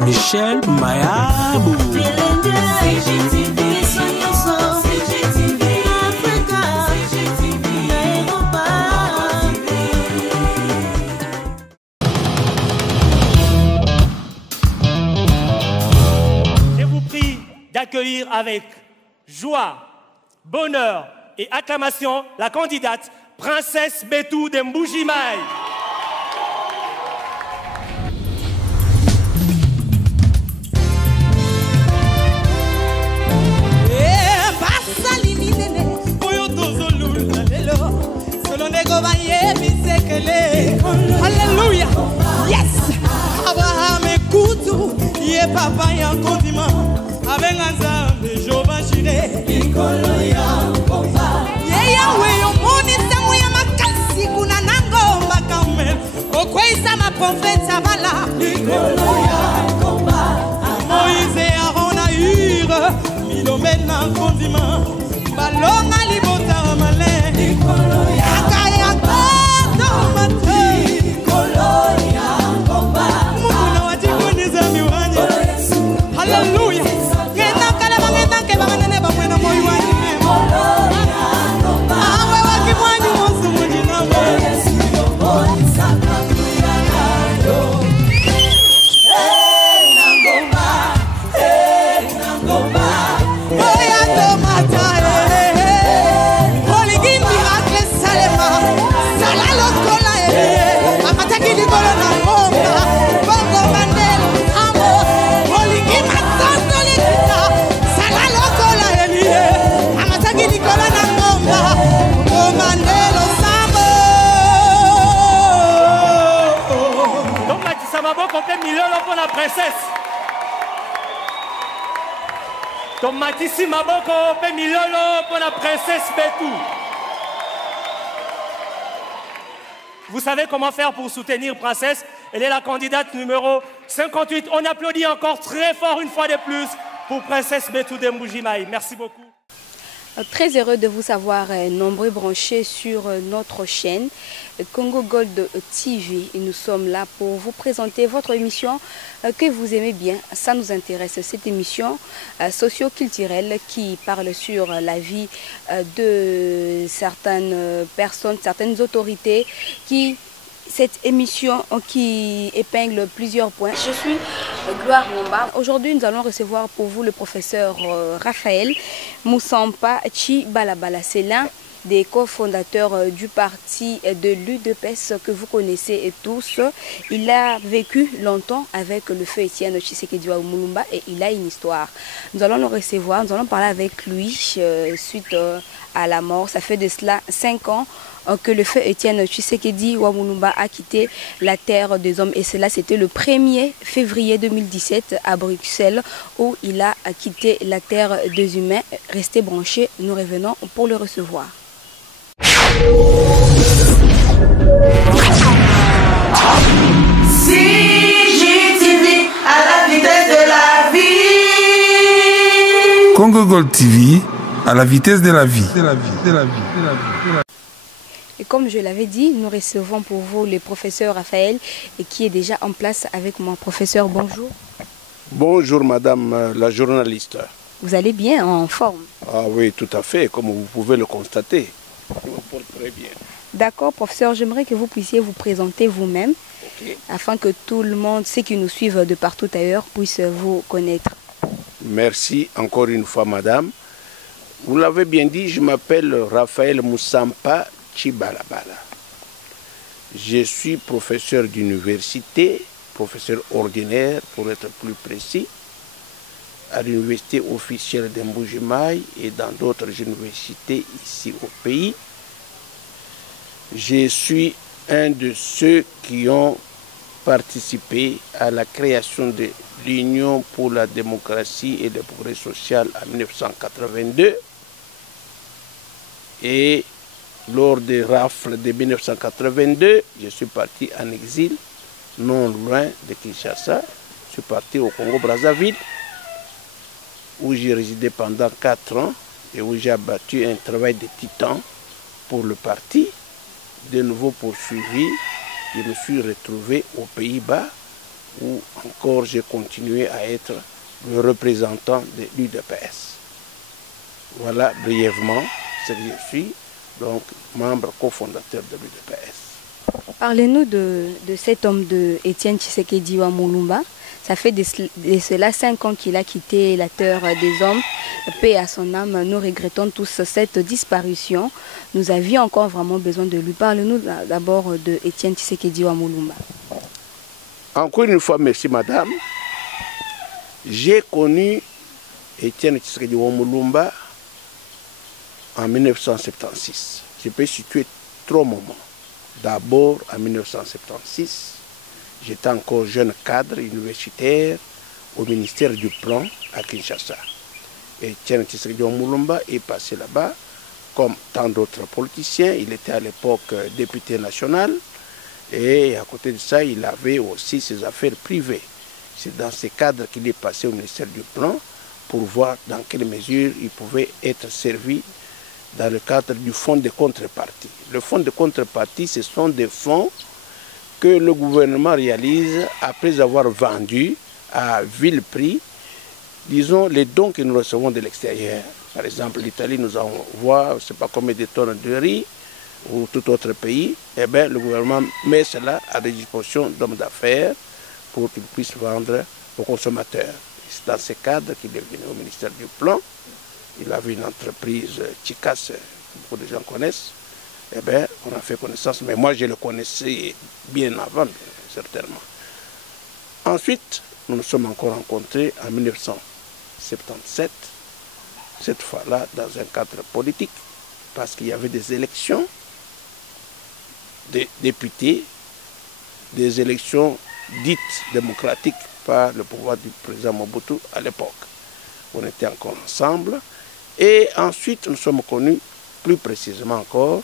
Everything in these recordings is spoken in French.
Michel Mayabou. Je vous prie d'accueillir avec joie, bonheur et acclamation la candidate Princesse Betou de Mbuji-Mayi. Alléluia. Yes. Abraham écoute, yé papa y en condiment. Avec un zambe, Jova Chiré. Yahweh, on monite moya makasi kuna nango makamel. Okweza ma prophète Savala. Moïse et Aaron a eu milomène en condiment. Balonga libota malin. Akaya koto mate. Mukuna wajibuni za miwanye. Hallelujah. Ngena kala bangena ke banganene bamwena moyo wanye. Awe wakimwanyi mosu mujina mwe. Pour la princesse. Tomatisi Maboko pe milolo pour la princesse Betou. Vous savez comment faire pour soutenir Princesse? Elle est la candidate numéro 58. On applaudit encore très fort une fois de plus pour Princesse Betou de Mbuji-Mayi. Merci beaucoup. Très heureux de vous savoir nombreux branchés sur notre chaîne Congo Gold TV. Et nous sommes là pour vous présenter votre émission que vous aimez bien. Ça nous intéresse, cette émission socio-culturelle qui parle sur la vie de certaines personnes, certaines autorités cette émission qui épingle plusieurs points. Je suis Gloire Momba. Aujourd'hui, nous allons recevoir pour vous le professeur Raphaël Moussampa Chibalabala. C'est l'un des cofondateurs du parti de l'UDPS que vous connaissez tous. Il a vécu longtemps avec le feu Étienne Tshisekedi Lumumba et il a une histoire. Nous allons le recevoir, nous allons parler avec lui suite à la mort. Ça fait de cela 5 ans que le feu Étienne Tshisekedi Lumumba a quitté la terre des hommes. Et cela, c'était le 1er février 2017 à Bruxelles où il a quitté la terre des humains. Restez branchés, nous revenons pour le recevoir. CGTV à la vitesse de la vie. Congo Gold TV à la vitesse de la vie. Et comme je l'avais dit, nous recevons pour vous le professeur Raphaël et qui est déjà en place avec moi. Professeur, bonjour. Bonjour madame la journaliste. Vous allez bien, en forme? Ah oui, tout à fait, comme vous pouvez le constater. Je me porte très bien. D'accord, professeur, j'aimerais que vous puissiez vous présenter vous-même, afin que tout le monde, ceux qui nous suivent de partout ailleurs, puissent vous connaître. Merci encore une fois madame. Vous l'avez bien dit, je m'appelle Raphaël Moussampa Chibalabala. Je suis professeur d'université, professeur ordinaire pour être plus précis, à l'université officielle de Mbuji-Mayi et dans d'autres universités ici au pays. Je suis un de ceux qui ont participé à la création de l'Union pour la démocratie et le progrès social en 1982. Et lors des rafles de 1982, je suis parti en exil, non loin de Kinshasa. Je suis parti au Congo-Brazzaville, où j'ai résidé pendant 4 ans et où j'ai abattu un travail de titan pour le parti, de nouveau poursuivi je me suis retrouvé aux Pays-Bas, où encore j'ai continué à être le représentant de l'UDPS. Voilà brièvement ce que je suis, donc membre cofondateur de l'UDPS. Parlez-nous de cet homme de Étienne Tshisekedi Wamulumba. Ça fait de cela 5 ans qu'il a quitté la terre des hommes. Paix à son âme, nous regrettons tous cette disparition. Nous avions encore vraiment besoin de lui. Parlez-nous d'abord de Étienne Tshisekedi Wamulumba. Encore une fois, merci madame. J'ai connu Étienne Tshisekedi Wamulumba en 1976. Je peux situer 3 moments. D'abord, en 1976, j'étais encore jeune cadre universitaire au ministère du Plan à Kinshasa. Étienne Tshisekedi Wamulumba est passé là-bas comme tant d'autres politiciens. Il était à l'époque député national et à côté de ça, il avait aussi ses affaires privées. C'est dans ces cadres qu'il est passé au ministère du Plan pour voir dans quelle mesure il pouvait être servi dans le cadre du fonds de contrepartie. Le fonds de contrepartie, ce sont des fonds que le gouvernement réalise après avoir vendu à vil prix, disons, les dons que nous recevons de l'extérieur. Par exemple, l'Italie nous envoie, je ne sais pas combien de tonnes de riz, ou tout autre pays. Eh bien, le gouvernement met cela à la disposition d'hommes d'affaires pour qu'ils puissent vendre aux consommateurs. C'est dans ce cadre qu'il est venu au ministère du Plan. Il avait une entreprise Chikas, que beaucoup de gens connaissent. Eh bien, on a fait connaissance, mais moi je le connaissais bien avant, certainement. Ensuite, nous nous sommes encore rencontrés en 1977, cette fois-là dans un cadre politique, parce qu'il y avait des élections des députés, des élections dites démocratiques par le pouvoir du président Mobutu à l'époque. On était encore ensemble. Et ensuite, nous sommes connus plus précisément encore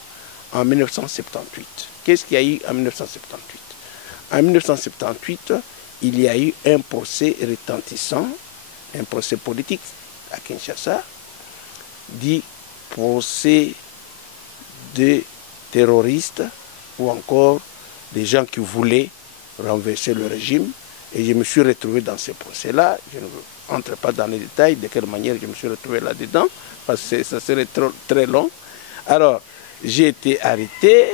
en 1978. Qu'est-ce qu'il y a eu en 1978? En 1978, il y a eu un procès retentissant, un procès politique à Kinshasa, dit procès des terroristes ou encore des gens qui voulaient renverser le régime. Et je me suis retrouvé dans ce procès-là. Je ne entre pas dans les détails de quelle manière je me suis retrouvé là-dedans, parce que ça serait très long. Alors, j'ai été arrêté,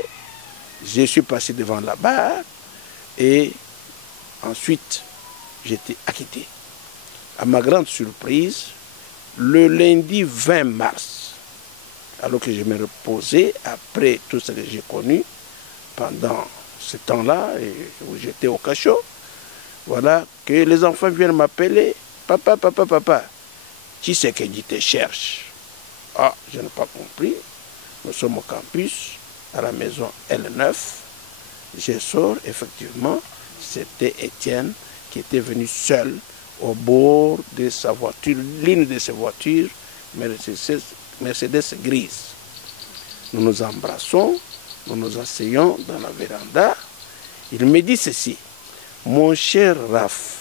je suis passé devant la barre, et ensuite, j'ai été acquitté. À ma grande surprise, le lundi 20 mars, alors que je me reposais, après tout ce que j'ai connu, pendant ce temps-là, où j'étais au cachot, voilà, que les enfants viennent m'appeler. Papa, papa, papa, qui c'est que dit te cherche? Ah, je n'ai pas compris. Nous sommes au campus, à la maison L9. Je sors, effectivement, c'était Étienne qui était venu seul au bord de sa voiture, l'une de ses voitures, Mercedes grise. Nous nous embrassons, nous nous asseyons dans la véranda. Il me dit ceci: mon cher Raph,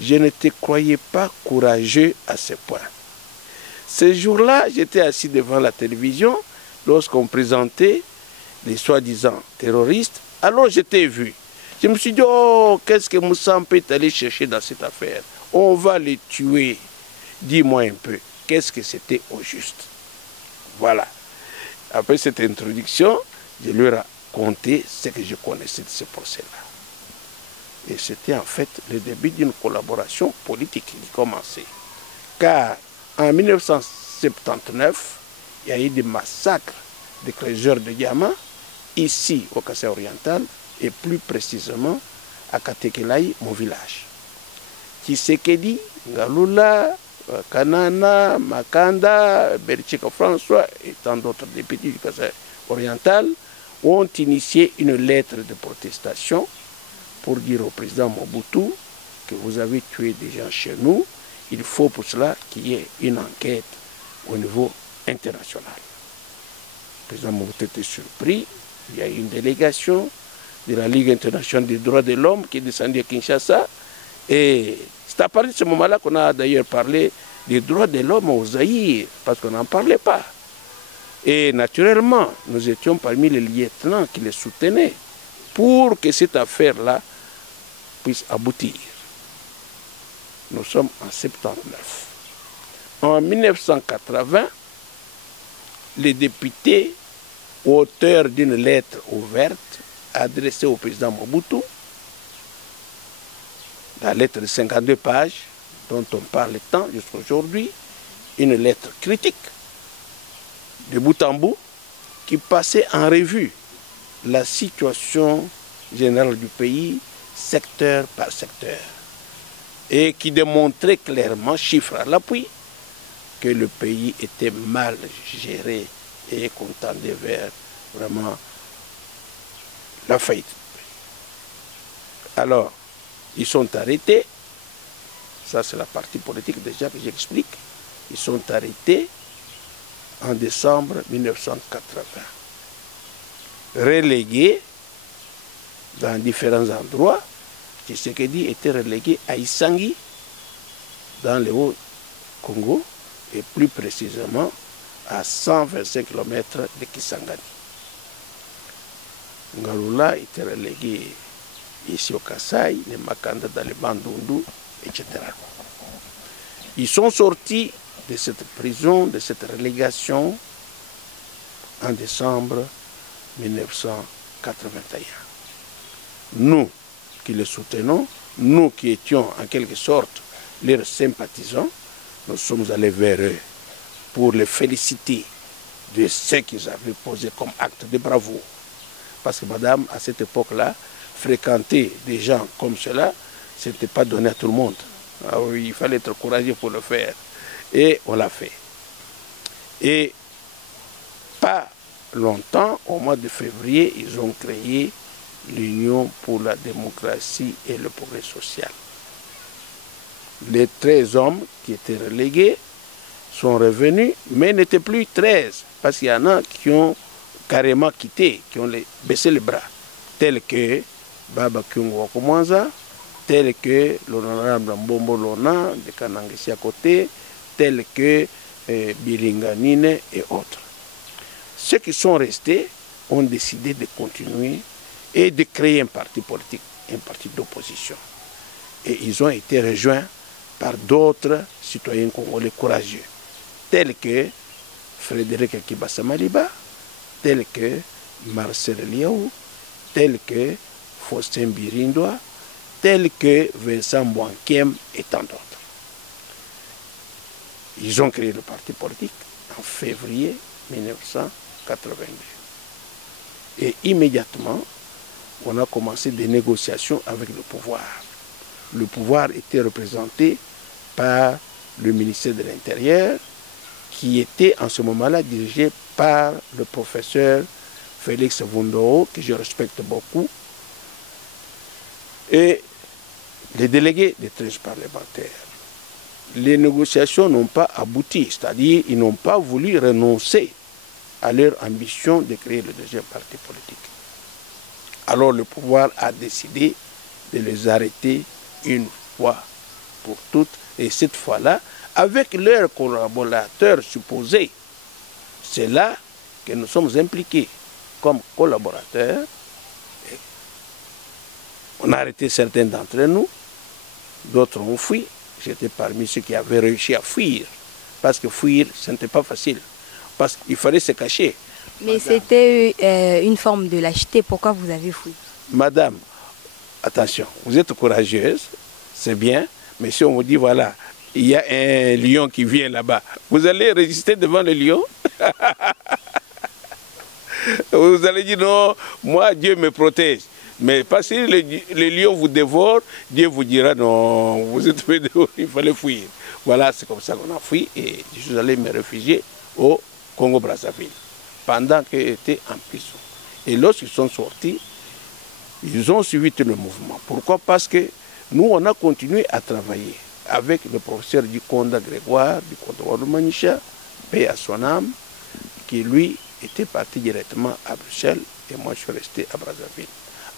je ne te croyais pas courageux à ce point. Ce jour-là, j'étais assis devant la télévision lorsqu'on présentait les soi-disant terroristes. Alors j'étais vu. Je me suis dit, oh, qu'est-ce que Moussa peut aller chercher dans cette affaire? On va les tuer. Dis-moi un peu, qu'est-ce que c'était au juste? Voilà. Après cette introduction, je leur ai raconté ce que je connaissais de ce procès-là. Et c'était en fait le début d'une collaboration politique qui commençait. Car en 1979, il y a eu des massacres de créateurs de diamants ici au Kassai oriental et plus précisément à Katekelai, mon village. Tshisekedi, Ngalula, Kanana, Makanda, Berchika François et tant d'autres députés du Kassai oriental ont initié une lettre de protestation pour dire au président Mobutu que vous avez tué des gens chez nous, il faut pour cela qu'il y ait une enquête au niveau international. Le président Mobutu était surpris, il y a eu une délégation de la Ligue internationale des droits de l'homme qui est descendue à Kinshasa, et c'est à partir de ce moment-là qu'on a d'ailleurs parlé des droits de l'homme au Zaïre, parce qu'on n'en parlait pas. Et naturellement, nous étions parmi les lieutenants qui les soutenaient. pour que cette affaire-là puisse aboutir. Nous sommes en 79. En 1980, les députés, auteurs d'une lettre ouverte adressée au président Mobutu, la lettre de 52 pages dont on parle tant jusqu'à aujourd'hui, une lettre critique de bout en bout qui passait en revue la situation générale du pays, secteur par secteur, et qui démontrait clairement, chiffre à l'appui, que le pays était mal géré et qu'on tendait vers vraiment la faillite. Alors, ils sont arrêtés, ça c'est la partie politique déjà que j'explique, ils sont arrêtés en décembre 1980, relégués dans différents endroits. Tshisekedi était relégué à Isangi, dans le Haut-Congo, et plus précisément à 125 km de Kisangani. Ngalula était relégué ici au Kassai, les Makanda dans les Bandundu, etc. Ils sont sortis de cette prison, de cette relégation, en décembre 1981. Nous qui les soutenons, nous qui étions en quelque sorte leurs sympathisants, nous sommes allés vers eux pour les féliciter de ce qu'ils avaient posé comme acte de bravoure. Parce que madame, à cette époque-là, fréquenter des gens comme cela, ce n'était pas donné à tout le monde. Ah oui, il fallait être courageux pour le faire. Et on l'a fait. Et pas longtemps, au mois de février, ils ont créé l'Union pour la démocratie et le progrès social. Les 13 hommes qui étaient relégués sont revenus, mais n'étaient plus 13, parce qu'il y en a qui ont carrément quitté, qui ont baissé les bras, tels que Baba Kyungo Wakomwanza, tels que l'honorable Mbombo Lona de Kanangesi à côté, tels que Biringa Nine et autres. Ceux qui sont restés ont décidé de continuer et de créer un parti politique, un parti d'opposition. Et ils ont été rejoints par d'autres citoyens congolais courageux, tels que Frédéric Kibasa Maliba, tels que Marcel Liaou, tels que Faustin Birindoa, tels que Vincent Bouankiem et tant d'autres. Ils ont créé le parti politique en février 1982. Et immédiatement, on a commencé des négociations avec le pouvoir. Le pouvoir était représenté par le ministère de l'Intérieur, qui était en ce moment-là dirigé par le professeur Félix Vundoo, que je respecte beaucoup, et les délégués des 13 parlementaires. Les négociations n'ont pas abouti, c'est-à-dire qu'ils n'ont pas voulu renoncer à leur ambition de créer le deuxième parti politique. Alors le pouvoir a décidé de les arrêter une fois pour toutes, et cette fois-là, avec leurs collaborateurs supposés. C'est là que nous sommes impliqués comme collaborateurs. On a arrêté certains d'entre nous, d'autres ont fui. J'étais parmi ceux qui avaient réussi à fuir, parce que fuir, ce n'était pas facile, parce qu'il fallait se cacher. Mais c'était une forme de lâcheté. Pourquoi vous avez fui? Madame, attention, vous êtes courageuse, c'est bien, mais si on vous dit, voilà, il y a un lion qui vient là-bas, vous allez résister devant le lion? Vous allez dire, non, moi, Dieu me protège. Mais parce que le lion vous dévore, Dieu vous dira, non, vous êtes fait dehors, il fallait fuir. Voilà, c'est comme ça qu'on a fui, et je suis allé me réfugier au Congo-Brazzaville, pendant qu'ils étaient en prison. Et lorsqu'ils sont sortis, ils ont suivi tout le mouvement. Pourquoi? Parce que nous, on a continué à travailler avec le professeur Dikonda Grégoire, Dikonda Walumanisha, paix à son âme, qui lui était parti directement à Bruxelles, et moi je suis resté à Brazzaville.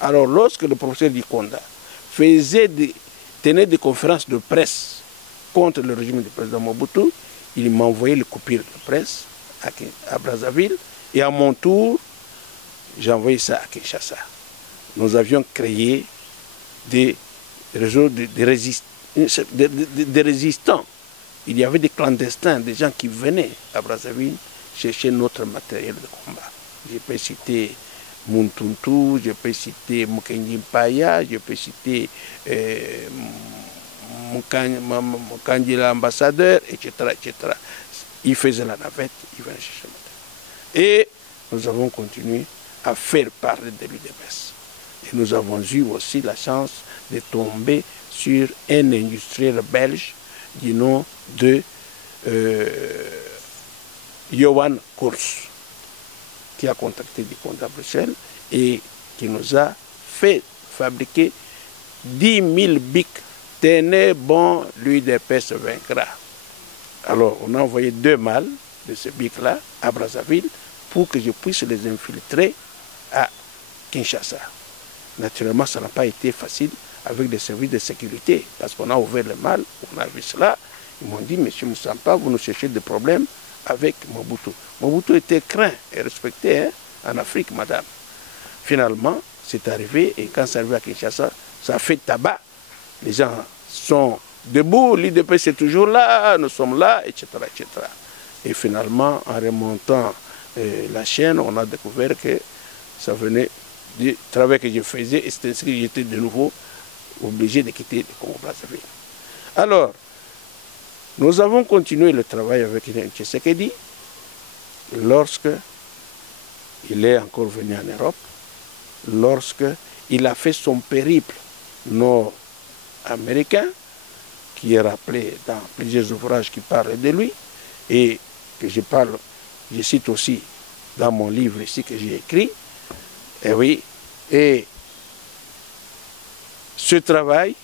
Alors lorsque le professeur Dikonda tenait des conférences de presse contre le régime du président Mobutu, il m'a envoyé les copies de presse à Brazzaville, et à mon tour, j'ai envoyé ça à Kinshasa. nous avions créé des réseaux de résistants. Il y avait des clandestins, des gens qui venaient à Brazzaville chercher notre matériel de combat. Je peux citer Muntuntu, je peux citer Mukendi Mpaya, je peux citer Mukandi l'ambassadeur, etc., etc. Ils faisaient la navette, ils venaient chercher le matériel. Et nous avons continué à faire parler de l'UDPS. Et nous avons eu aussi la chance de tomber sur un industriel belge du nom de Johan Koers, qui a contacté des comptes à Bruxelles et qui nous a fait fabriquer 10 000 bics. Tenez bon, l'UDPS vaincra. Alors, on a envoyé 2 mâles de ce bic-là à Brazzaville pour que je puisse les infiltrer à Kinshasa. Naturellement, ça n'a pas été facile avec des services de sécurité, parce qu'on a ouvert le mâle, on a vu cela. Ils m'ont dit, monsieur Moussampa, vous nous cherchez des problèmes avec Mobutu. Mobutu était craint et respecté en Afrique, madame. Finalement, c'est arrivé, et quand c'est arrivé à Kinshasa, ça a fait tabac. Les gens sont debout, l'IDPS est toujours là, nous sommes là, etc., etc. Et finalement, en remontant la chaîne, on a découvert que ça venait du travail que je faisais, et c'est ainsi que j'étais de nouveau obligé de quitter le Congo-Brazzaville. Alors, nous avons continué le travail avec Tshisekedi lorsque il est encore venu en Europe, lorsque il a fait son périple nord-américain, qui est rappelé dans plusieurs ouvrages qui parlent de lui, et que je cite aussi dans mon livre ici que j'ai écrit. Et oui, et ce travail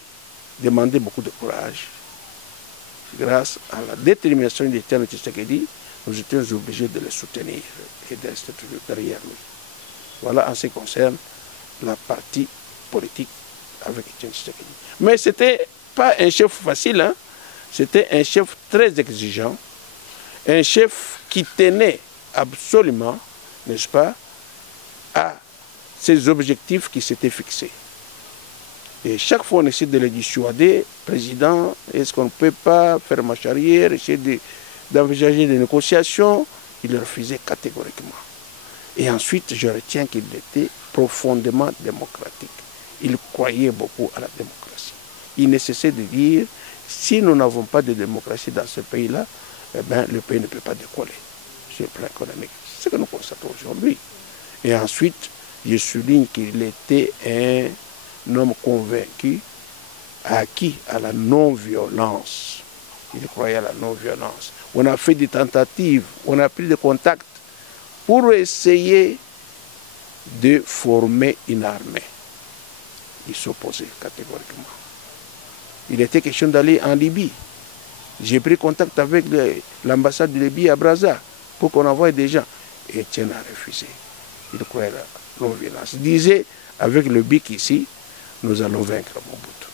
demandait beaucoup de courage. Grâce à la détermination d'Étienne Tshisekedi, nous étions obligés de le soutenir et de rester toujours derrière lui. Voilà en ce qui concerne la partie politique avec Étienne Tshisekedi. Mais ce n'était pas un chef facile, hein? C'était un chef très exigeant, un chef qui tenait absolument, n'est-ce pas, à ses objectifs qui s'étaient fixés. Et chaque fois on essaie de le dissuader, président, est-ce qu'on ne peut pas faire marche arrière, essayer d'envisager des négociations, il refusait catégoriquement. Et ensuite, je retiens qu'il était profondément démocratique. Il croyait beaucoup à la démocratie. Il ne cessait de dire, si nous n'avons pas de démocratie dans ce pays-là, eh bien, le pays ne peut pas décoller sur le plan économique. C'est ce que nous constatons aujourd'hui. Et ensuite, je souligne qu'il était un homme convaincu, acquis à la non-violence. Il croyait à la non-violence. On a fait des tentatives, on a pris des contacts pour essayer de former une armée. Il s'opposait catégoriquement. Il était question d'aller en Libye. J'ai pris contact avec l'ambassade de Libye à Brazza pour qu'on envoie des gens. Et Etienne a refusé. Il croyait à la non-violence. Il disait, avec le BIC ici, nous allons vaincre Mobutu.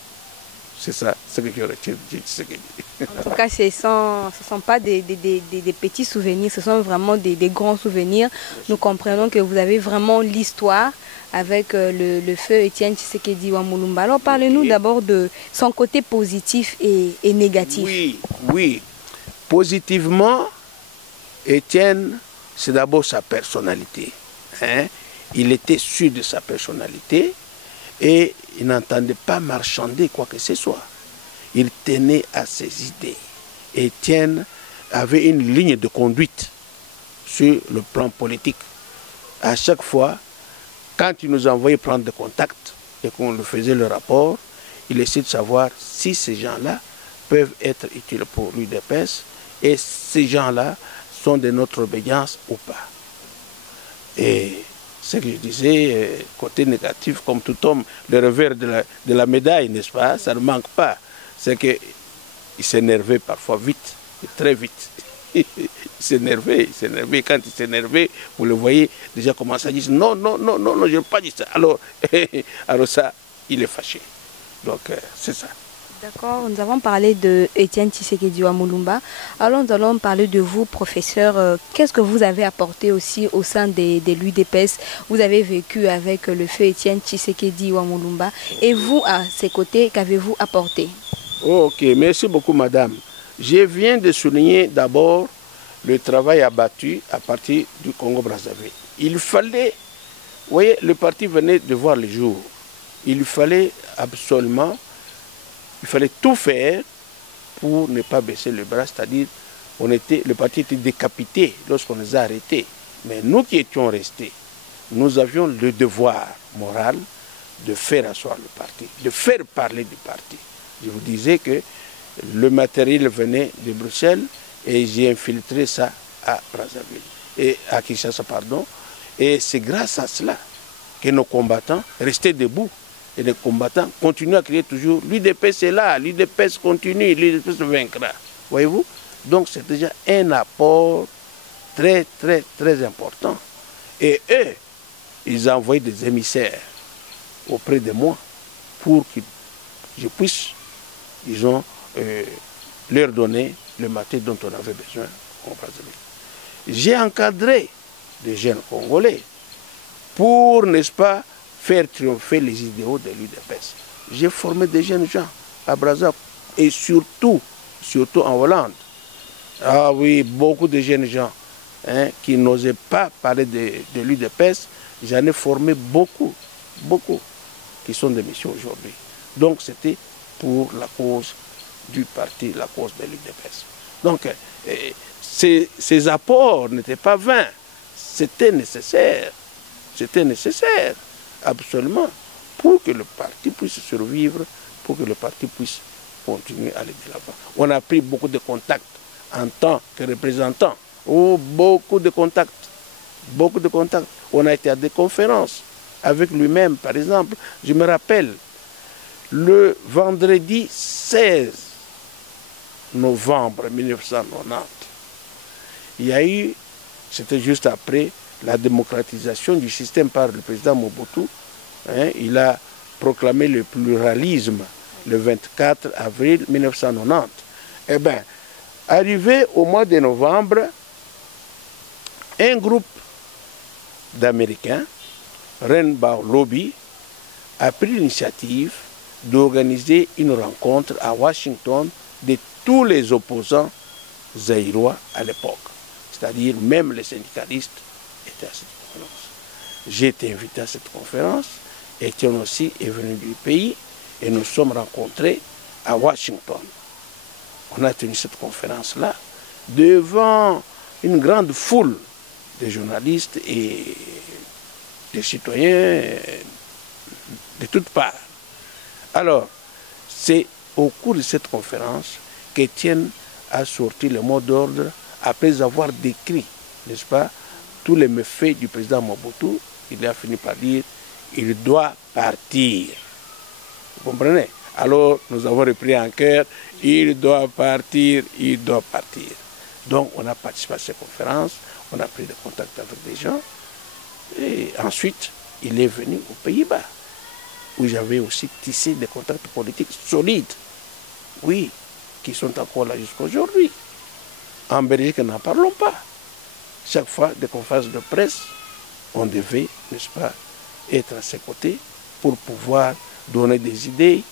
C'est ça, ce que je retiens de Tshisekedi. En tout cas, ce ne sont pas des petits souvenirs, ce sont vraiment des grands souvenirs. Nous comprenons que vous avez vraiment l'histoire avec le feu Étienne Tshisekedi Wamulumba. Alors parlez-nous d'abord de son côté positif et négatif. Oui. Positivement, Étienne, c'est d'abord sa personnalité. Hein? Il était sûr de sa personnalité et il n'entendait pas marchander quoi que ce soit. Il tenait à ses idées. Étienne avait une ligne de conduite sur le plan politique. À chaque fois, quand il nous envoyait prendre des contacts et qu'on lui faisait le rapport, il essayait de savoir si ces gens-là peuvent être utiles pour l'UDPS et ces gens-là sont de notre obédience ou pas. Et ce que je disais, côté négatif, comme tout homme, le revers de la médaille, n'est-ce pas, ça ne manque pas. C'est qu'il s'énervait parfois vite, très vite. Il s'énervait. Quand il s'énervait, vous le voyez déjà commencer à dire non, je n'ai pas dit ça. Alors ça, il est fâché. Donc, c'est ça. D'accord, nous avons parlé de Étienne Tshisekedi Wamulumba. Alors nous allons parler de vous, professeur. Qu'est-ce que vous avez apporté aussi au sein de l'UDPS? Vous avez vécu avec le feu Étienne Tshisekedi Wamulumba. Et vous, à ses côtés, qu'avez-vous apporté? Ok, merci beaucoup madame. Je viens de souligner d'abord le travail abattu à partir du Congo-Brazzaville. Il fallait, vous voyez, le parti venait de voir le jour. Il fallait absolument... Il fallait tout faire pour ne pas baisser le bras, c'est-à-dire le parti était décapité lorsqu'on les a arrêtés. Mais nous qui étions restés, nous avions le devoir moral de faire asseoir le parti, de faire parler du parti. Je vous disais que le matériel venait de Bruxelles et j'ai infiltré ça à Brazzaville, et à Kinshasa, pardon. Et c'est grâce à cela que nos combattants restaient debout. Et les combattants continuent à crier toujours, l'UDPS est là, l'UDPS continue, l'UDPS vaincra. Voyez-vous? Donc c'est déjà un apport très, très, très important. Et eux, ils ont envoyé des émissaires auprès de moi pour que je puisse, disons, leur donner le matin dont on avait besoin en Brazzaville. J'ai encadré des jeunes Congolais pour, n'est-ce pas, faire triompher les idéaux de l'UDPS. J'ai formé des jeunes gens à Brazzaville et surtout en Hollande. Ah oui, beaucoup de jeunes gens qui n'osaient pas parler de l'UDPS. J'en ai formé beaucoup qui sont des missions aujourd'hui. Donc c'était pour la cause du parti, la cause de l'UDPS. Donc ces apports n'étaient pas vains, c'était nécessaire. C'était nécessaire. Absolument, pour que le parti puisse survivre, pour que le parti puisse continuer à aller de l'avant. On a pris beaucoup de contacts en tant que représentant. Oh, beaucoup de contacts. Beaucoup de contacts. On a été à des conférences avec lui-même, par exemple. Je me rappelle, le vendredi 16 novembre 1990, il y a eu, c'était juste après, la démocratisation du système par le président Mobutu. Il a proclamé le pluralisme le 24 avril 1990. Eh bien, arrivé au mois de novembre, un groupe d'Américains, Rainbow Lobby, a pris l'initiative d'organiser une rencontre à Washington de tous les opposants zaïrois à l'époque, c'est-à-dire même les syndicalistes étaient à cette conférence. J'ai été invité à cette conférence, Étienne aussi est venu du pays et nous sommes rencontrés à Washington. On a tenu cette conférence-là devant une grande foule de journalistes et des citoyens de toutes parts. Alors, c'est au cours de cette conférence qu'Étienne a sorti le mot d'ordre après avoir décrit, n'est-ce pas, tous les méfaits du président Mobutu. Il a fini par dire il doit partir. Vous comprenez? Alors nous avons repris en cœur, il doit partir, il doit partir. Donc on a participé à ces conférences, on a pris des contacts avec des gens, et ensuite il est venu aux Pays-Bas, où j'avais aussi tissé des contacts politiques solides, oui, qui sont encore là jusqu'à aujourd'hui. En Belgique, n'en parlons pas. Chaque fois, des conférences de presse, on devait, n'est-ce pas, être à ses côtés pour pouvoir donner des idées,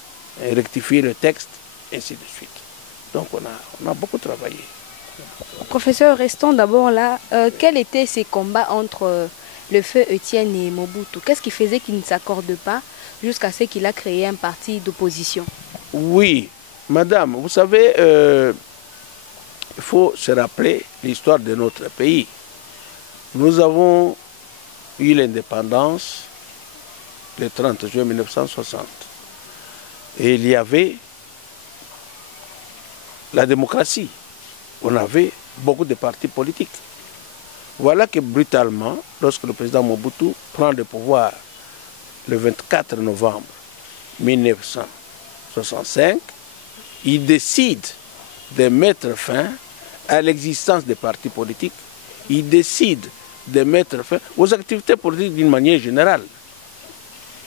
rectifier le texte, ainsi de suite. Donc on a beaucoup travaillé. Professeur, restons d'abord là. Quels étaient ces combats entre le feu Étienne et Mobutu? Qu'est-ce qui faisait qu'ils ne s'accordent pas jusqu'à ce qu'il a créé un parti d'opposition? Oui, madame, vous savez, il faut se rappeler l'histoire de notre pays. Nous avons eu l'indépendance le 30 juin 1960. Et il y avait la démocratie. On avait beaucoup de partis politiques. Voilà que brutalement, lorsque le président Mobutu prend le pouvoir le 24 novembre 1965, il décide de mettre fin à l'existence des partis politiques. Il décide de mettre fin aux activités politiques d'une manière générale.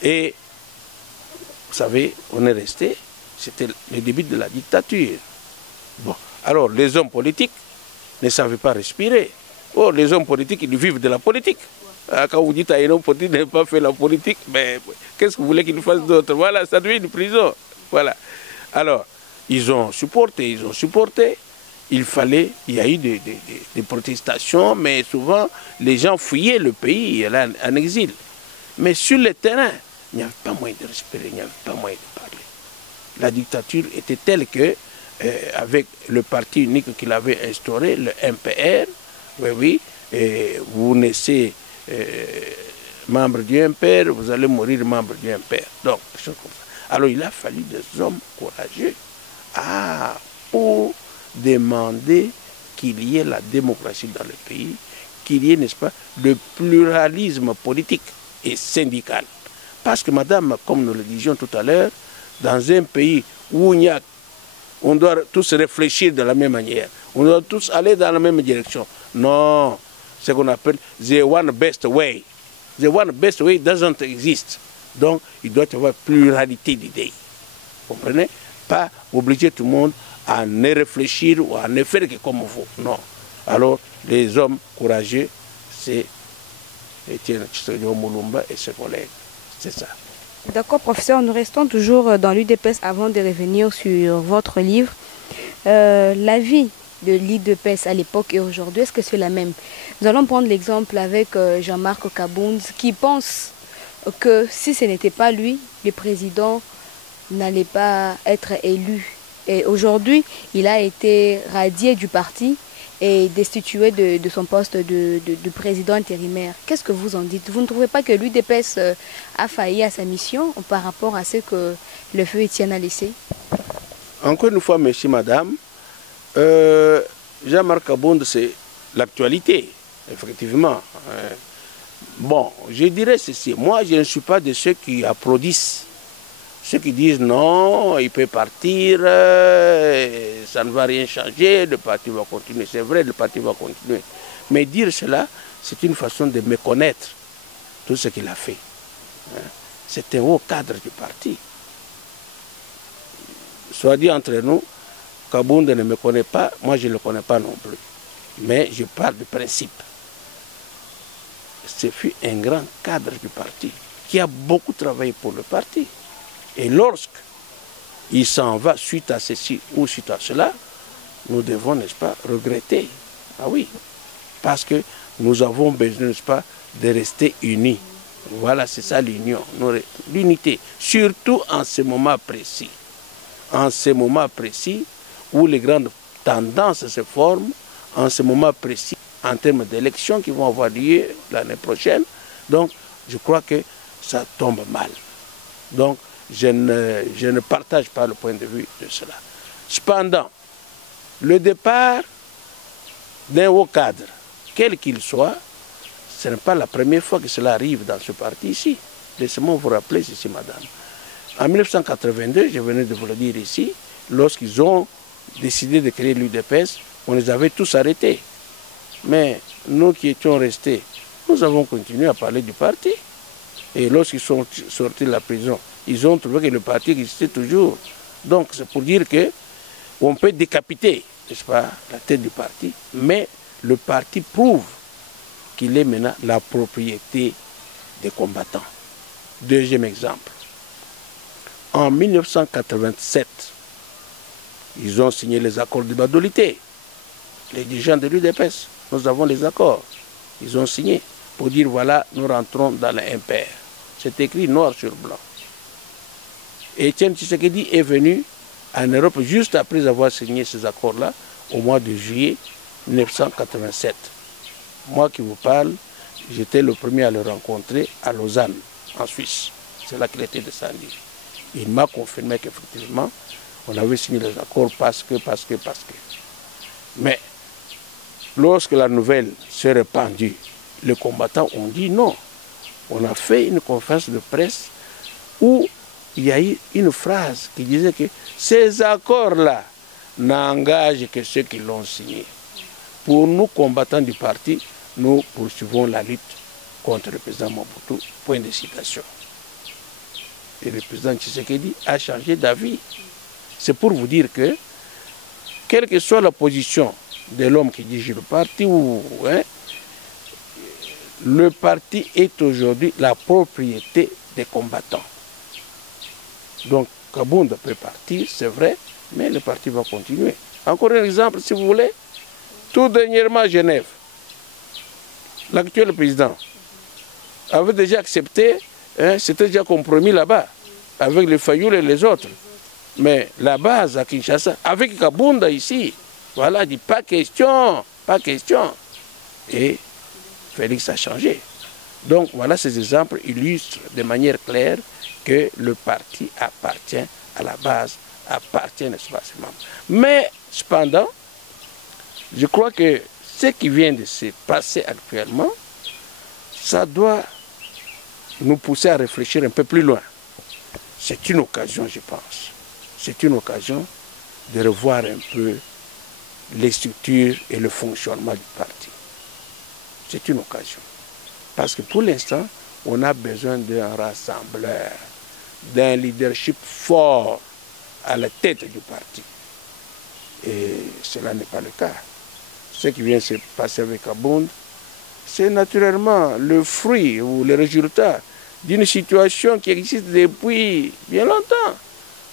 Et, vous savez, on est resté c'était le début de la dictature. Bon, alors les hommes politiques ne savaient pas respirer. Oh, les hommes politiques, ils vivent de la politique. Quand vous dites à un homme politique de ne pas faire la politique, mais qu'est-ce que vous voulez qu'il fasse d'autre? Voilà, ça devient une prison. Voilà. Alors, ils ont supporté. Il y a eu des protestations, mais souvent, les gens fuyaient le pays en exil. Mais sur le terrain, il n'y avait pas moyen de respirer, il n'y avait pas moyen de parler. La dictature était telle que, avec le parti unique qu'il avait instauré, le MPR, oui, et vous naissez membre du MPR, vous allez mourir membre du MPR. Donc, des choses comme ça. Alors, il a fallu des hommes courageux pour demander qu'il y ait la démocratie dans le pays, qu'il y ait, n'est-ce pas, le pluralisme politique et syndical. Parce que, madame, comme nous le disions tout à l'heure, dans un pays où on doit tous réfléchir de la même manière, on doit tous aller dans la même direction. Non, c'est ce qu'on appelle the one best way. The one best way doesn't exist. Donc, il doit y avoir pluralité d'idées. Vous comprenez? Pas obliger tout le monde à ne réfléchir ou à ne faire que comme il faut. Non. Alors, les hommes courageux, c'est Etienne Tshisekedi Moulumba et ses collègues. C'est ça. D'accord, professeur, nous restons toujours dans l'UDPS avant de revenir sur votre livre. La vie de l'UDPS à l'époque et aujourd'hui, est-ce que c'est la même? Nous allons prendre l'exemple avec Jean-Marc Kabound qui pense que si ce n'était pas lui, le président n'allait pas être élu. Et aujourd'hui, il a été radié du parti et destitué de son poste de président intérimaire. Qu'est-ce que vous en dites? Vous ne trouvez pas que l'UDPS a failli à sa mission par rapport à ce que le feu Etienne a laissé? Encore une fois, merci madame. Jean-Marc Kabound, c'est l'actualité, effectivement. Bon, je dirais ceci. Moi, je ne suis pas de ceux qui applaudissent. Ceux qui disent non, il peut partir, ça ne va rien changer, le parti va continuer. C'est vrai, le parti va continuer. Mais dire cela, c'est une façon de méconnaître tout ce qu'il a fait. C'est un haut cadre du parti. Soit dit entre nous, Kabound ne me connaît pas, moi je ne le connais pas non plus. Mais je parle du principe. Ce fut un grand cadre du parti qui a beaucoup travaillé pour le parti. Et lorsqu'il s'en va suite à ceci ou suite à cela, nous devons, n'est-ce pas, regretter. Ah oui, parce que nous avons besoin, n'est-ce pas, de rester unis. Voilà, c'est ça l'union, l'unité, surtout en ce moment précis. En ce moment précis où les grandes tendances se forment, en ce moment précis en termes d'élections qui vont avoir lieu l'année prochaine. Donc, je crois que ça tombe mal. Donc, je ne partage pas le point de vue de cela. Cependant, le départ d'un haut cadre, quel qu'il soit, ce n'est pas la première fois que cela arrive dans ce parti ici. Laissez-moi vous rappeler ceci, madame. En 1982, je venais de vous le dire ici, lorsqu'ils ont décidé de créer l'UDPS, on les avait tous arrêtés. Mais nous qui étions restés, nous avons continué à parler du parti. Et lorsqu'ils sont sortis de la prison, ils ont trouvé que le parti existait toujours. Donc c'est pour dire qu'on peut décapiter, n'est-ce pas, la tête du parti, mais le parti prouve qu'il est maintenant la propriété des combattants. Deuxième exemple. En 1987, ils ont signé les accords de Badolité. Les dirigeants de l'UDPS, nous avons les accords. Ils ont signé pour dire voilà, nous rentrons dans le MPR. C'est écrit noir sur blanc. Et Etienne Tshisekedi est venu en Europe juste après avoir signé ces accords-là, au mois de juillet 1987. Moi qui vous parle, j'étais le premier à le rencontrer à Lausanne, en Suisse. C'est là qu'il était descendu. Il m'a confirmé qu'effectivement, on avait signé les accords parce que. Mais lorsque la nouvelle s'est répandue, les combattants ont dit non. On a fait une conférence de presse où il y a eu une phrase qui disait que ces accords-là n'engagent que ceux qui l'ont signé. Pour nous, combattants du parti, nous poursuivons la lutte contre le président Mobutu. Point de citation. Et le président Tshisekedi a changé d'avis. C'est pour vous dire que, quelle que soit la position de l'homme qui dirige le parti, le parti est aujourd'hui la propriété des combattants. Donc, Kabunda peut partir, c'est vrai, mais le parti va continuer. Encore un exemple, si vous voulez. Tout dernièrement à Genève, l'actuel président avait déjà accepté, c'était déjà compromis là-bas, avec les Fayoul et les autres. Mais la base à Kinshasa, avec Kabunda ici, voilà, dit pas question, pas question. Et Félix a changé. Donc voilà, ces exemples illustrent de manière claire que le parti appartient à la base, appartient, n'est-ce pas, à ses membres. Mais cependant, je crois que ce qui vient de se passer actuellement, ça doit nous pousser à réfléchir un peu plus loin. C'est une occasion, je pense. C'est une occasion de revoir un peu les structures et le fonctionnement du parti. C'est une occasion. Parce que pour l'instant, on a besoin d'un rassembleur, d'un leadership fort à la tête du parti. Et cela n'est pas le cas. Ce qui vient de se passer avec Kabunda, c'est naturellement le fruit ou le résultat d'une situation qui existe depuis bien longtemps,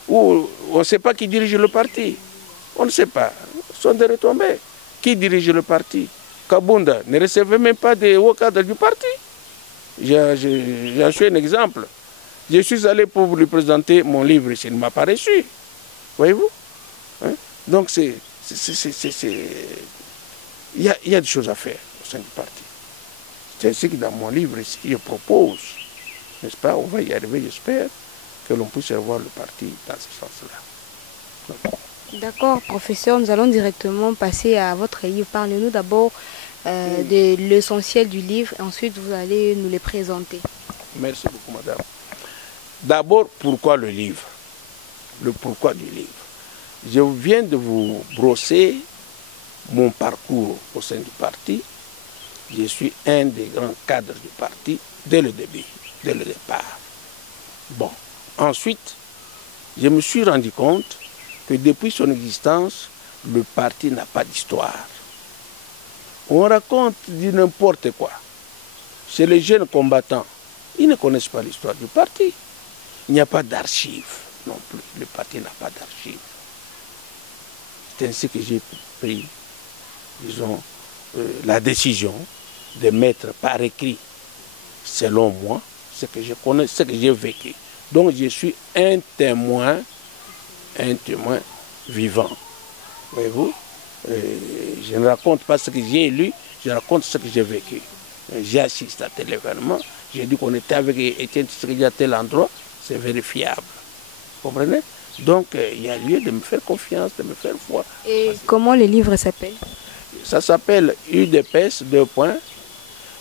où on ne sait pas qui dirige le parti. On ne sait pas. Ce sont des retombées. Qui dirige le parti? Kabunda ne recevait même pas des hauts cadres du parti. J'en suis un exemple. Je suis allé pour lui présenter mon livre, il ne m'a pas reçu. Voyez-vous, hein? Donc il y a des choses à faire au sein du parti. C'est ce que dans mon livre ici, je propose. N'est-ce pas? On va y arriver, j'espère, que l'on puisse revoir le parti dans ce sens-là. D'accord, professeur, nous allons directement passer à votre livre. Parlez-nous d'abord de l'essentiel du livre, ensuite vous allez nous les présenter. Merci beaucoup, madame. D'abord, pourquoi le livre? Le pourquoi du livre. Je viens de vous brosser mon parcours au sein du parti. Je suis un des grands cadres du parti dès le début, dès le départ. Bon, ensuite, je me suis rendu compte que depuis son existence, le parti n'a pas d'histoire. On raconte du n'importe quoi. Chez les jeunes combattants, ils ne connaissent pas l'histoire du parti. Il n'y a pas d'archives non plus. Le parti n'a pas d'archives. C'est ainsi que j'ai pris, disons, la décision de mettre par écrit, selon moi, ce que je connais, ce que j'ai vécu. Donc je suis un témoin vivant. Voyez-vous, je ne raconte pas ce que j'ai lu, je raconte ce que j'ai vécu. J'ai assisté à tel événement, j'ai dit qu'on était avec Étienne Tshisekedi à tel endroit, c'est vérifiable. Vous comprenez? Donc il y a lieu de me faire confiance, de me faire foi. Et comment le livre s'appelle? Ça s'appelle UDPS,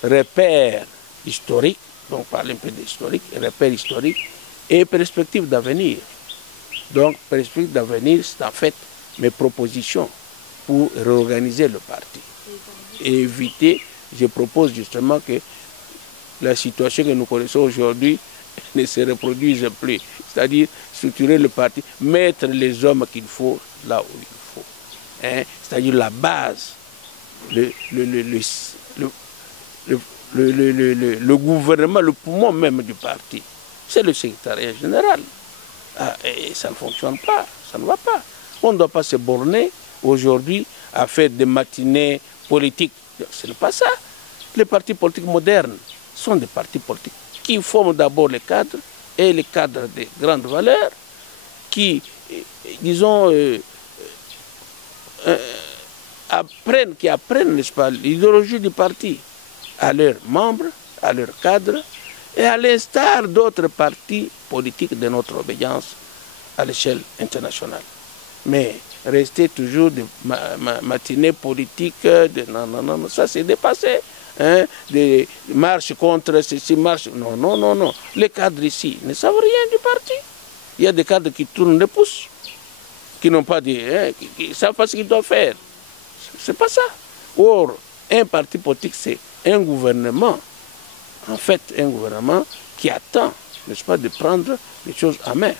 repères historiques, donc parler un peu d'historique, repères historiques et perspectives d'avenir. Donc perspectives d'avenir, c'est en fait mes propositions pour réorganiser le parti. Et éviter, je propose justement que la situation que nous connaissons aujourd'hui ne se reproduise plus. C'est-à-dire structurer le parti, mettre les hommes qu'il faut là où il faut. Hein? C'est-à-dire la base, le gouvernement, le poumon même du parti, c'est le secrétariat général. Et ça ne fonctionne pas, ça ne va pas. On ne doit pas se borner aujourd'hui à faire des matinées politiques. Ce n'est pas ça. Les partis politiques modernes sont des partis politiques qui forment d'abord les cadres, et les cadres de grandes valeurs, qui, disons, apprennent, n'est-ce pas, l'idéologie du parti à leurs membres, à leurs cadres, et à l'instar d'autres partis politiques de notre obédience à l'échelle internationale. Mais rester toujours de matinées politiques, non, ça c'est dépassé. Hein, des marches contre ceci, marches. Non. Les cadres ici ne savent rien du parti. Il y a des cadres qui tournent les pouces, qui n'ont pas dit, qui ne savent pas ce qu'ils doivent faire. C'est pas ça. Or, un parti politique, c'est un gouvernement. En fait, un gouvernement qui attend, n'est-ce pas, de prendre les choses en main.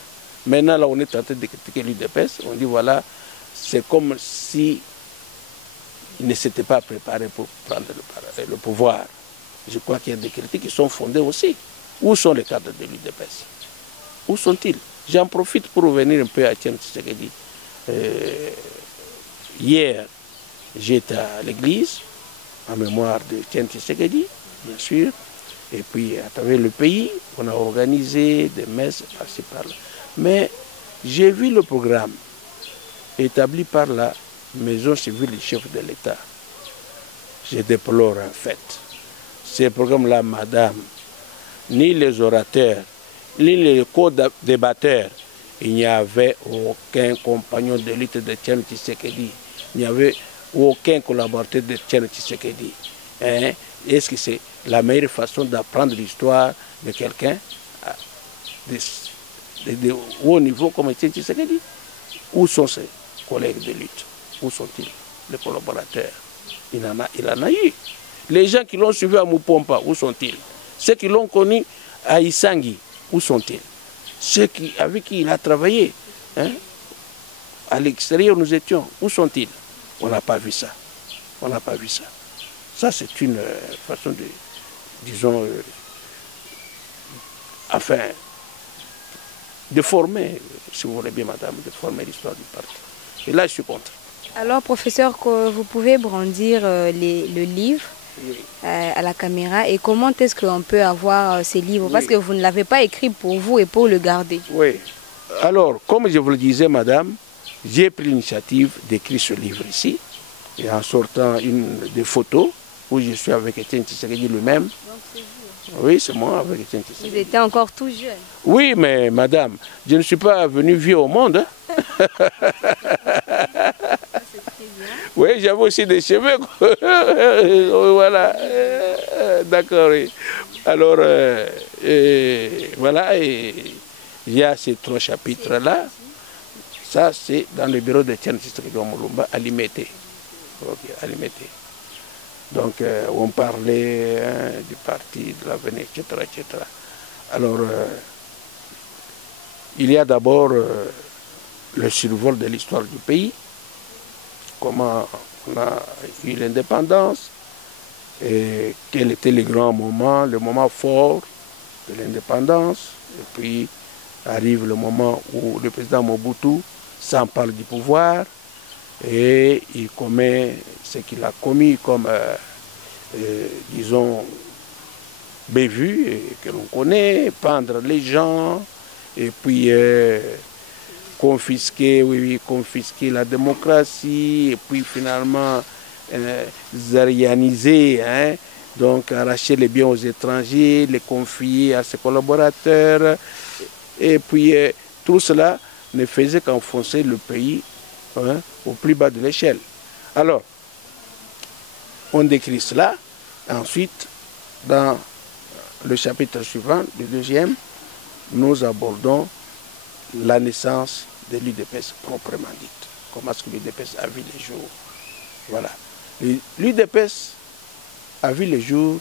Maintenant, là, on est en train de critiquer l'UDPS. On dit, voilà, c'est comme si il ne s'était pas préparé pour prendre le pouvoir. Je crois qu'il y a des critiques qui sont fondées aussi. Où sont les cadres de l'UDPS? Où sont-ils? J'en profite pour revenir un peu à Tiens Tshisekedi. Hier, j'étais à l'église, en mémoire de Tiens Tshisekedi, bien sûr. Et puis, à travers le pays, on a organisé des messes par-ci par-là. Mais j'ai vu le programme établi par la maison civile du chef de l'État. Je déplore en fait. Ces programmes-là, madame, ni les orateurs, ni les co-débatteurs, il n'y avait aucun compagnon de lutte de Tiens Tshisekedi. Il n'y avait aucun collaborateur de Tiens Tshisekedi. Hein? Est-ce que c'est la meilleure façon d'apprendre l'histoire de quelqu'un de haut niveau comme Tiens Tshisekedi? Où sont ses collègues de lutte? Où sont-ils, les collaborateurs? Il en a eu. Les gens qui l'ont suivi à Mupompa, où sont-ils? Ceux qui l'ont connu à Isangi, où sont-ils? Ceux avec qui il a travaillé, hein? À l'extérieur nous étions, où sont-ils? On n'a pas vu ça. On n'a pas vu ça. Ça, c'est une façon de, disons, enfin, de former, si vous voulez bien, madame, de former l'histoire du parti. Et là, je suis contre. Alors, professeur, vous pouvez brandir le livre à la caméra et comment est-ce qu'on peut avoir ces livres? Parce que vous ne l'avez pas écrit pour vous et pour le garder. Oui. Alors, comme je vous le disais, madame, j'ai pris l'initiative d'écrire ce livre ici, et en sortant des photos où je suis avec Etienne Tshisekedi lui-même. Donc c'est vous? Oui, c'est moi avec Etienne Tshisekedi. Vous étiez encore tout jeune? Oui, mais madame, je ne suis pas venu vieux au monde. Hein. Oui, j'avais aussi des cheveux. Voilà. D'accord. Alors, voilà, il y a ces 3 chapitres-là. Ça, c'est dans le bureau de Tiens Tshisekedi Mulumba, à Limete. Okay, à Limete. Donc, on parlait du parti, de l'avenir, etc., etc. Alors, il y a d'abord le survol de l'histoire du pays, comment on a eu l'indépendance, et quel était le grand moment, le moment fort de l'indépendance. Et puis arrive le moment où le président Mobutu s'empare du pouvoir et il commet ce qu'il a commis comme, disons, bévue, et que l'on connaît, pendre les gens, et puis confisquer la démocratie, et puis finalement zarianiser, hein, donc arracher les biens aux étrangers, les confier à ses collaborateurs, et puis tout cela ne faisait qu'enfoncer le pays, hein, au plus bas de l'échelle. Alors, on décrit cela, ensuite, dans le chapitre suivant, le 2e, nous abordons la naissance de l'UDPS proprement dite. Comment est-ce que l'UDPS a vu les jours? Voilà. L'UDPS a vu le jour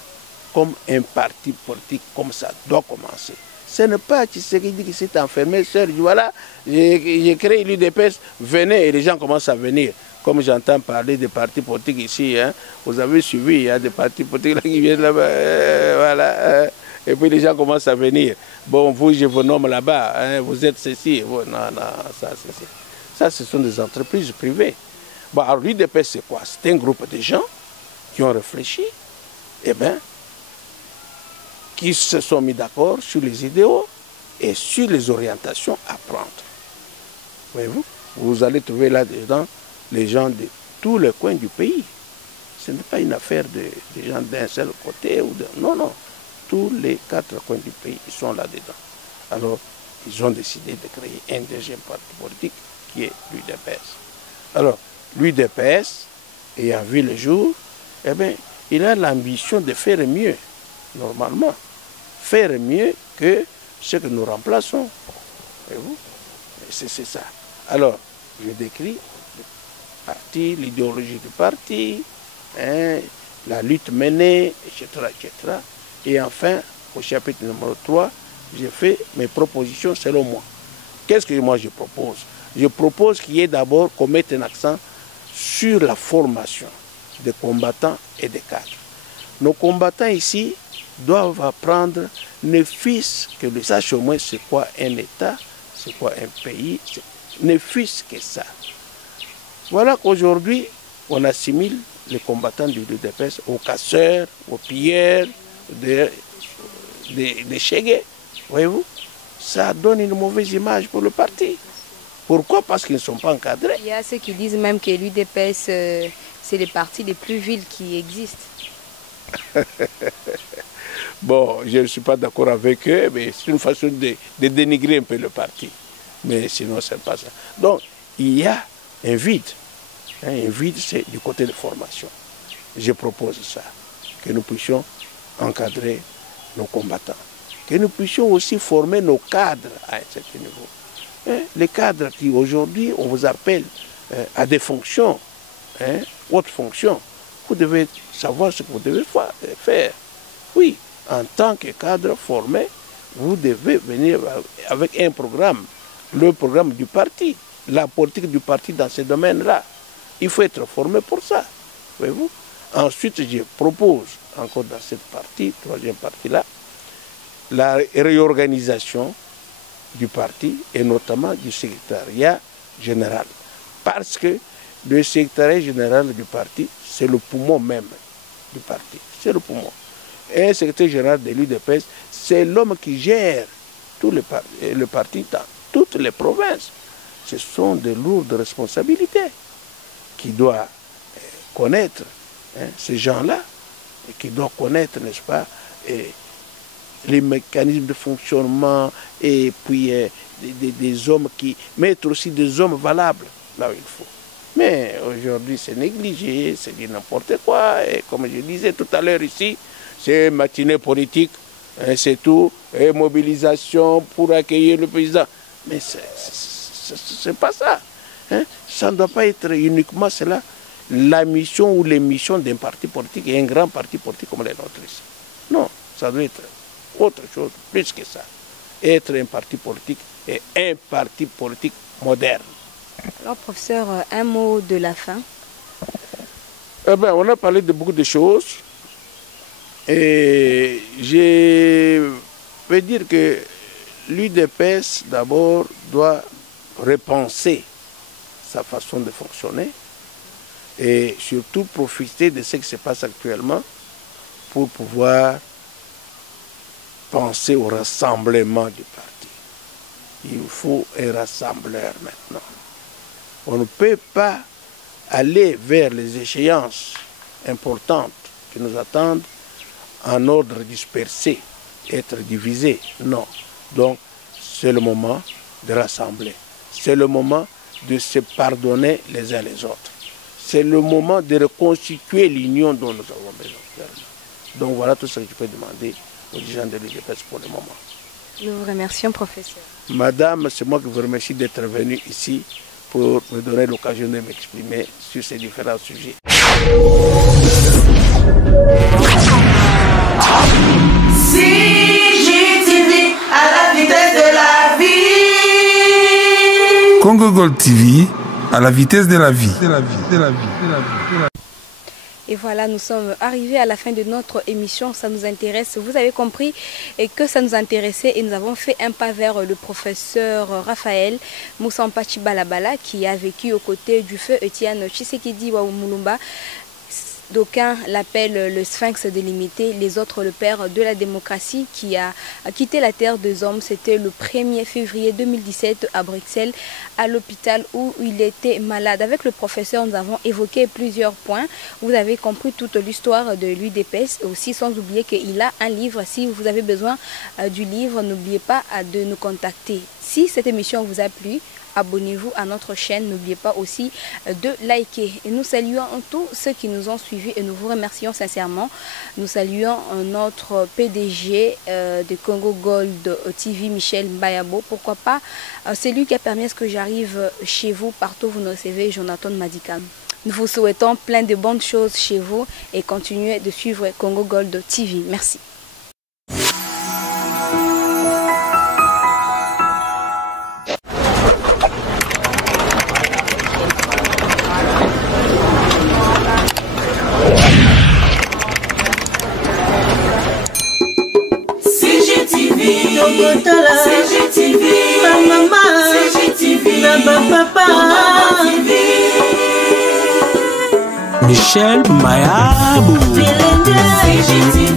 comme un parti politique, comme ça doit commencer. Ce n'est pas Tshisekedi qui s'est enfermé seul. Voilà, j'ai créé l'UDPS, venez, et les gens commencent à venir. Comme j'entends parler des partis politiques ici, hein, vous avez suivi, il y a des partis politiques là qui viennent là-bas, voilà. Et puis les gens commencent à venir. Bon, vous, je vous nomme là-bas, hein, vous êtes ceci. Bon, non, ça, ce sont des entreprises privées. Bon, alors l'UDPS, c'est quoi? C'est un groupe de gens qui ont réfléchi, et bien, qui se sont mis d'accord sur les idéaux et sur les orientations à prendre. Voyez-vous? Vous allez trouver là-dedans les gens de tous les coins du pays. Ce n'est pas une affaire de gens d'un seul côté. Non, non. Tous les 4 coins du pays, ils sont là-dedans. Alors, ils ont décidé de créer un deuxième parti politique qui est l'UDPS. Alors, l'UDPS, ayant vu le jour, eh bien, il a l'ambition de faire mieux, normalement. Faire mieux que ce que nous remplaçons. Voyez-vous? C'est ça. Alors, je décris le parti, l'idéologie du parti, hein, la lutte menée, etc., etc. Et enfin, au chapitre numéro 3, j'ai fait mes propositions selon moi. Qu'est-ce que moi je propose? Je propose qu'il y ait d'abord qu'on mette un accent sur la formation des combattants et des cadres. Nos combattants ici doivent apprendre, ne fût-ce que le sachent au moins c'est quoi un État, c'est quoi un pays, ne fût-ce que ça. Voilà qu'aujourd'hui, on assimile les combattants du UDPS aux casseurs, aux pilleurs, des chégués. Voyez-vous, ça donne une mauvaise image pour le parti. Pourquoi? Parce qu'ils ne sont pas encadrés. Il y a ceux qui disent même que l'UDPS, c'est les partis les plus vils qui existent. Bon, je ne suis pas d'accord avec eux, mais c'est une façon de dénigrer un peu le parti. Mais sinon, ce n'est pas ça. Donc, il y a un vide. Un vide, c'est du côté de formation. Je propose ça, que nous puissions encadrer nos combattants, que nous puissions aussi former nos cadres à un certain niveau. Les cadres qui aujourd'hui, on vous appelle à des fonctions, hautes fonctions, vous devez savoir ce que vous devez faire. Oui, en tant que cadre formé, vous devez venir avec un programme, le programme du parti, la politique du parti dans ces domaines-là. Il faut être formé pour ça, voyez-vous. Ensuite, je propose, encore dans cette partie, troisième partie-là, la réorganisation du parti et notamment du secrétariat général. Parce que le secrétariat général du parti, c'est le poumon même du parti. C'est le poumon. Et un secrétaire général de l'UDPS, c'est l'homme qui gère tout le parti dans toutes les provinces. Ce sont de lourdes responsabilités qui doit connaître ces gens-là, et qui doit connaître, n'est-ce pas, les mécanismes de fonctionnement, et puis des hommes qui mettent aussi des hommes valables là où il faut. Mais aujourd'hui, c'est négligé, c'est dit n'importe quoi, et comme je disais tout à l'heure ici, c'est matinée politique, c'est tout, et mobilisation pour accueillir le président. Mais c'est pas ça. Ça ne doit pas être uniquement cela, la mission ou les missions d'un parti politique et un grand parti politique comme les nôtres ici. Non, ça doit être autre chose, plus que ça. Être un parti politique et un parti politique moderne. Alors, professeur, un mot de la fin. Eh bien, on a parlé de beaucoup de choses. Et je veux dire que l'UDPS, d'abord, doit repenser sa façon de fonctionner et surtout profiter de ce qui se passe actuellement pour pouvoir penser au rassemblement du parti. Il faut un rassembleur maintenant. On ne peut pas aller vers les échéances importantes qui nous attendent en ordre dispersé, être divisé. Non. Donc, c'est le moment de rassembler. C'est le moment de se pardonner les uns les autres. C'est le moment de reconstituer l'union dont nous avons besoin. Donc voilà tout ce que je peux demander aux dirigeants de l'UDPS pour le moment. Nous vous remercions, professeur. Madame, c'est moi qui vous remercie d'être venue ici pour me donner l'occasion de m'exprimer sur ces différents sujets. CJTV à la vitesse de la vie. Congo Gold TV à la vitesse de la vie. Et voilà, nous sommes arrivés à la fin de notre émission. Ça nous intéresse. Vous avez compris que ça nous intéressait et nous avons fait un pas vers le professeur Raphaël Moussampa Chibalabala qui a vécu aux côtés du feu Etienne Tshisekedi Mulumba. D'aucuns l'appellent le sphinx délimité, les autres le père de la démocratie qui a quitté la terre des hommes. C'était le 1er février 2017 à Bruxelles, à l'hôpital où il était malade. Avec le professeur, nous avons évoqué plusieurs points. Vous avez compris toute l'histoire de l'UDPS, aussi sans oublier qu'il a un livre. Si vous avez besoin du livre, n'oubliez pas de nous contacter. Si cette émission vous a plu, abonnez-vous à notre chaîne. N'oubliez pas aussi de liker. Et nous saluons tous ceux qui nous ont suivis et nous vous remercions sincèrement. Nous saluons notre PDG de Congo Gold TV, Michel Mbayabo. Pourquoi pas, c'est lui qui a permis à ce que j'arrive chez vous. Partout vous nous recevez, Jonathan Madikam. Nous vous souhaitons plein de bonnes choses chez vous et continuez de suivre Congo Gold TV. Merci. okotala CGTV ba mama CGTV na ba papa Michel Mayabou CGTV